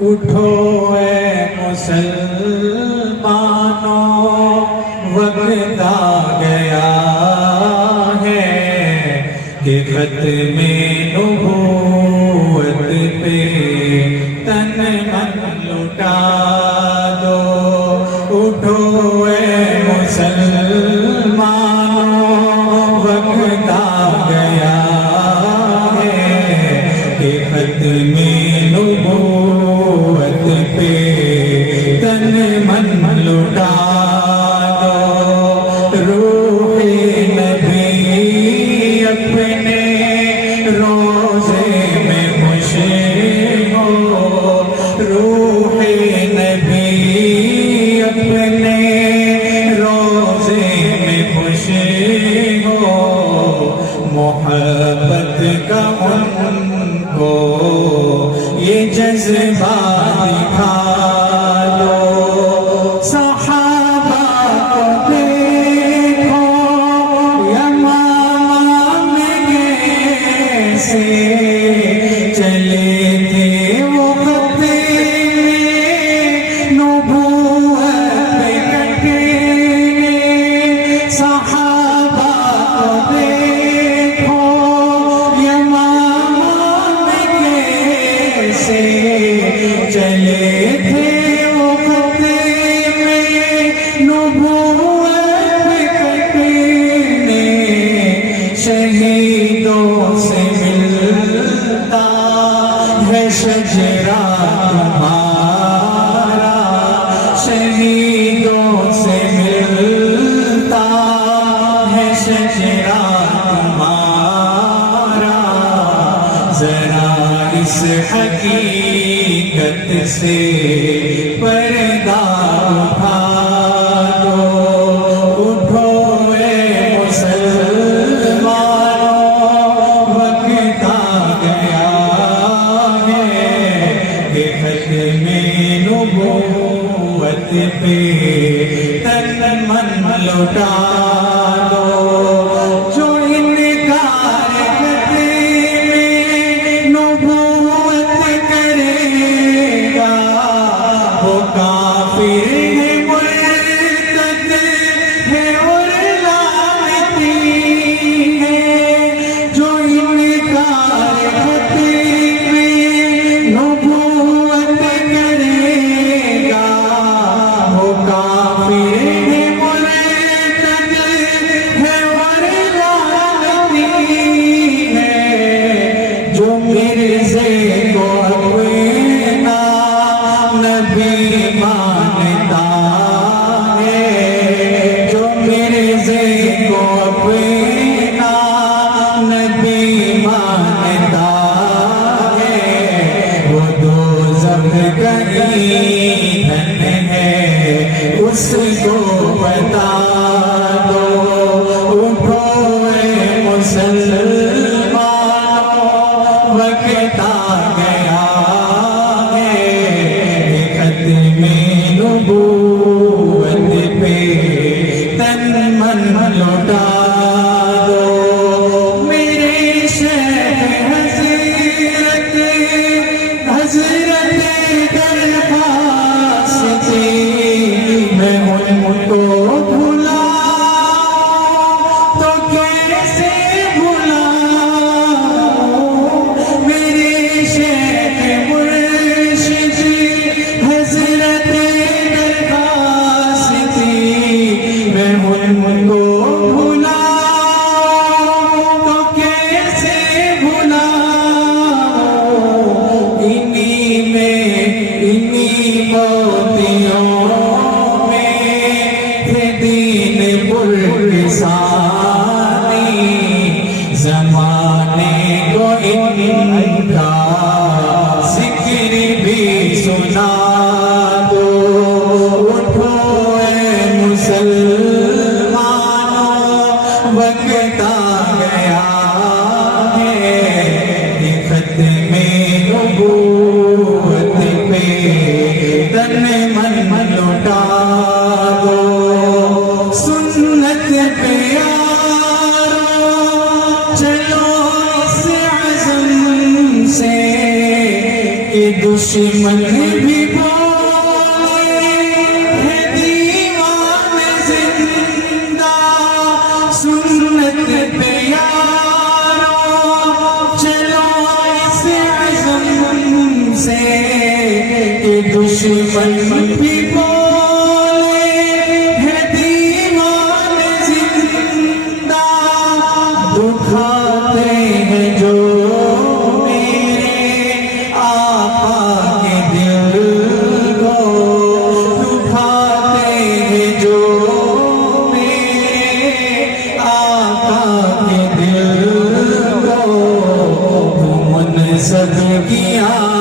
اٹھو اے مسلمانوں، وقت آ گیا ہے کہ ختم نبوت پہ تن من لٹا دو۔ اٹھو اے مسلمانوں، وقت آ گیا ہے کہ ختم نبوت پہ تن من لٹا دو۔ روح نبی اپنے روزے میں خوش ہو، روح نبی اپنے روزے میں خوش ہو، محبت کا ان کو یہ جذبہ دکھا دو۔ صحابہ کو دیکھو یمامہ میں کیسے چلے تھے وہ خط نبوت پہ کٹنے۔ صحابہ کو دیکھو یمامہ میں کیسے چلے تھے وہ خط نبوت پہ کٹنے۔ شہیدوں سے ملتا ہے شجرہ تمہارا، شہیدوں سے ملتا ہے شجرہ تمہارا۔ ذرا اس حقیقت سے پردہ اٹھا دو۔ اٹھو اے مسلمانوں، وقت آ گیا ہے کہ ختم نبوت پہ تن من لٹا دو۔ جو انکار ختم نبوت کرے گا وہ کافر ہے، مرتد ہے اور لعنتی ہے۔ جو انکار ختم نبوت کرے گا وہ کافر ہے، مرتد ہے اور لعنتی ہے۔ جو مرزے کو اپنا نبی مانتا ہے، جو مرزے کو اپنا نبی مانتا ہے، وہ دوزخ کا ایندھن ہے، اس کو بتا دو۔ اٹھو اے مسلمانوں، وقت آ گیا ہے کہ ختم نبوت پہ تن من لٹا دو۔ میرے شیخ حضرت درخواست میں ان کو بھلاؤں تو کیسے بھلاؤں؟ میرے شیخ کہ دشمن بھی بولے ہے دیوان زندہ سنت پہ یارو چلو اس عزم سے کہ دشمن بھی بولے ہے دیوان زندہ دکھاتے ہیں جو سب کیا